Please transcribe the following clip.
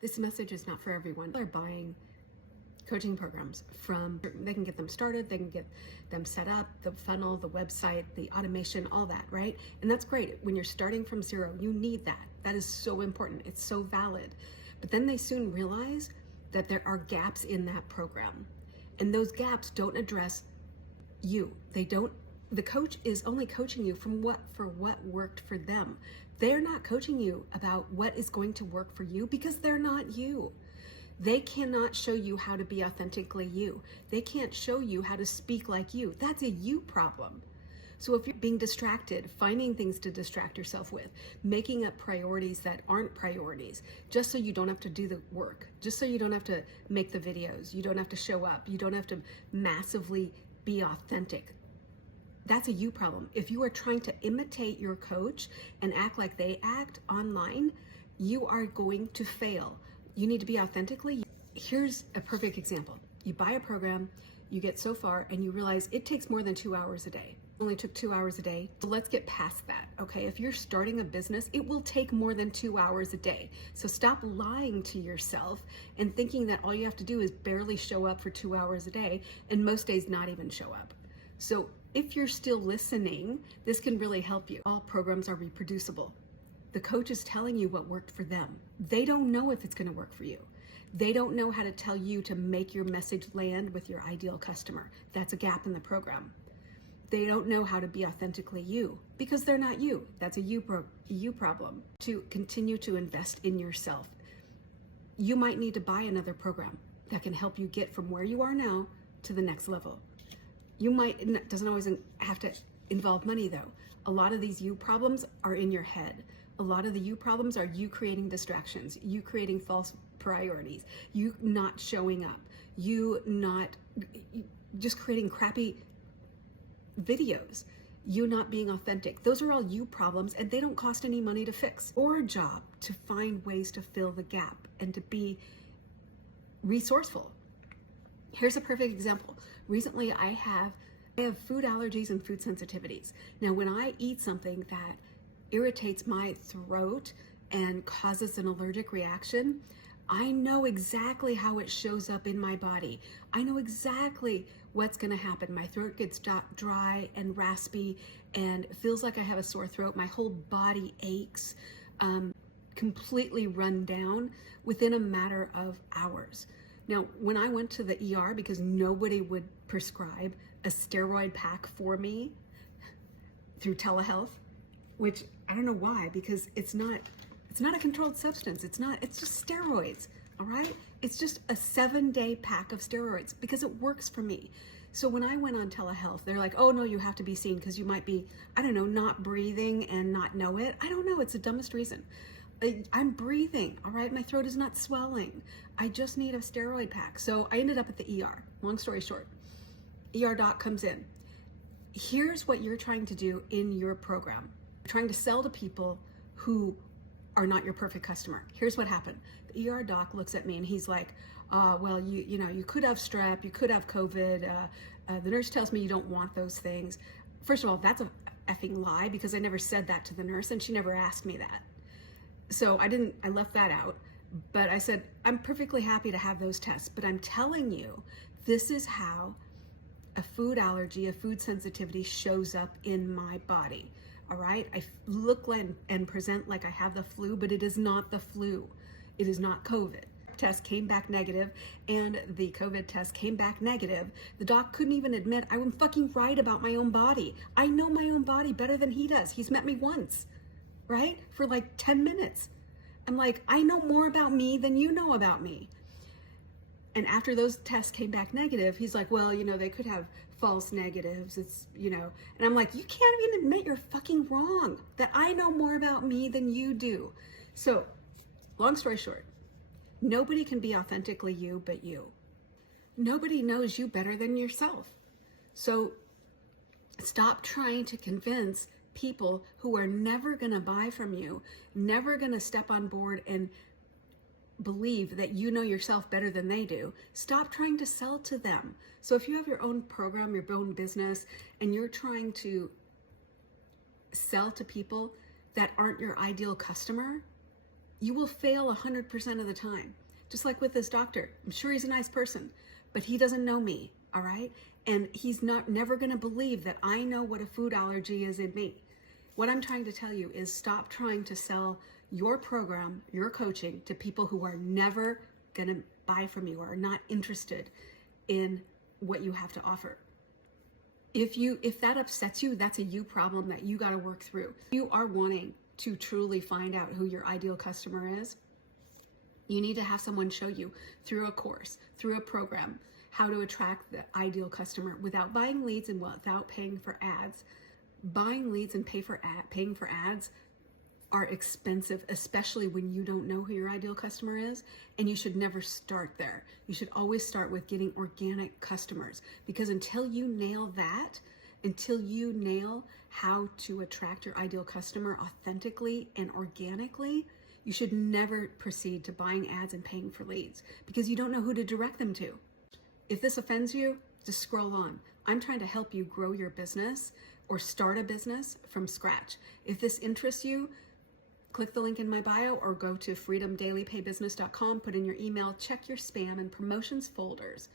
This message is not for everyone. They're buying coaching programs they can get them started, they can get them set up, the funnel, the website, the automation, all that, right? And that's great. When you're starting from zero, you need that. That is so important. It's so valid. But then they soon realize that there are gaps in that program. And those gaps don't address you. The coach is only coaching you for what worked for them. They're not coaching you about what is going to work for you because they're not you. They cannot show you how to be authentically you. They can't show you how to speak like you. That's a you problem. So if you're being distracted, finding things to distract yourself with, making up priorities that aren't priorities, just so you don't have to do the work, just so you don't have to make the videos, you don't have to show up, you don't have to massively be authentic, that's a you problem. If you are trying to imitate your coach and act like they act online, you are going to fail. You need to be authentically. Here's a perfect example. You buy a program, you get so far, and you realize it takes more than 2 hours a day. Only took 2 hours a day. So let's get past that, okay? If you're starting a business, it will take more than 2 hours a day. So stop lying to yourself and thinking that all you have to do is barely show up for 2 hours a day, and most days not even show up. So if you're still listening, this can really help you. All programs are reproducible. The coach is telling you what worked for them. They don't know if it's going to work for you. They don't know how to tell you to make your message land with your ideal customer. That's a gap in the program. They don't know how to be authentically you because they're not you. That's a you problem. To continue to invest in yourself, you might need to buy another program that can help you get from where you are now to the next level. It doesn't always have to involve money though. A lot of these you problems are in your head. A lot of the you problems are you creating distractions, you creating false priorities, you not showing up, you just creating crappy videos, you not being authentic. Those are all you problems and they don't cost any money to fix. Or a job to find ways to fill the gap and to be resourceful. Here's a perfect example. Recently I have food allergies and food sensitivities. Now when I eat something that irritates my throat and causes an allergic reaction, I know exactly how it shows up in my body. I know exactly what's going to happen. My throat gets dry and raspy and it feels like I have a sore throat. My whole body aches, completely run down within a matter of hours. Now, when I went to the ER because nobody would prescribe a steroid pack for me through telehealth, which I don't know why, because it's not a controlled substance. It's just steroids, all right? It's just a 7-day pack of steroids because it works for me. So when I went on telehealth, they're like, oh no, you have to be seen because you might be, I don't know, not breathing and not know it. I don't know, it's the dumbest reason. I'm breathing, all right? My throat is not swelling. I just need a steroid pack. So I ended up at the ER, long story short. ER doc comes in. Here's what you're trying to do in your program. You're trying to sell to people who are not your perfect customer. Here's what happened. The ER doc looks at me and he's like, well, you could have strep, you could have COVID. The nurse tells me you don't want those things. First of all, that's a effing lie because I never said that to the nurse and she never asked me that. So I left that out, but I said, I'm perfectly happy to have those tests, but I'm telling you, this is how a food allergy, a food sensitivity shows up in my body. All right, I look and present like I have the flu, but it is not the flu. It is not COVID. Test came back negative and the COVID test came back negative. The doc couldn't even admit I'm fucking right about my own body. I know my own body better than he does. He's met me once, right? For like 10 minutes. I'm like, I know more about me than you know about me. And after those tests came back negative, he's like, well, they could have false negatives. And I'm like, you can't even admit you're fucking wrong, that I know more about me than you do. So long story short, nobody can be authentically you but you. Nobody knows you better than yourself. So stop trying to convince people who are never going to buy from you, never going to step on board and believe that you know yourself better than they do. Stop trying to sell to them. So if you have your own program, your own business, and you're trying to sell to people that aren't your ideal customer, You will fail 100% of the time. Just like with this doctor. I'm sure he's a nice person, but he doesn't know me, all right? And he's never going to believe that I know what a food allergy is in me. What I'm trying to tell you is stop trying to sell your program, your coaching to people who are never going to buy from you or are not interested in what you have to offer. If that upsets you, that's a you problem that you got to work through. You are wanting to truly find out who your ideal customer is. You need to have someone show you through a course, through a program, how to attract the ideal customer without buying leads and without paying for ads. Buying leads and paying for ads are expensive, especially when you don't know who your ideal customer is, and you should never start there. You should always start with getting organic customers, because until you nail that, until you nail how to attract your ideal customer authentically and organically, you should never proceed to buying ads and paying for leads, because you don't know who to direct them to. If this offends you, just scroll on. I'm trying to help you grow your business or start a business from scratch. If this interests you, click the link in my bio or go to freedomdailypaybusiness.com, put in your email, check your spam and promotions folders.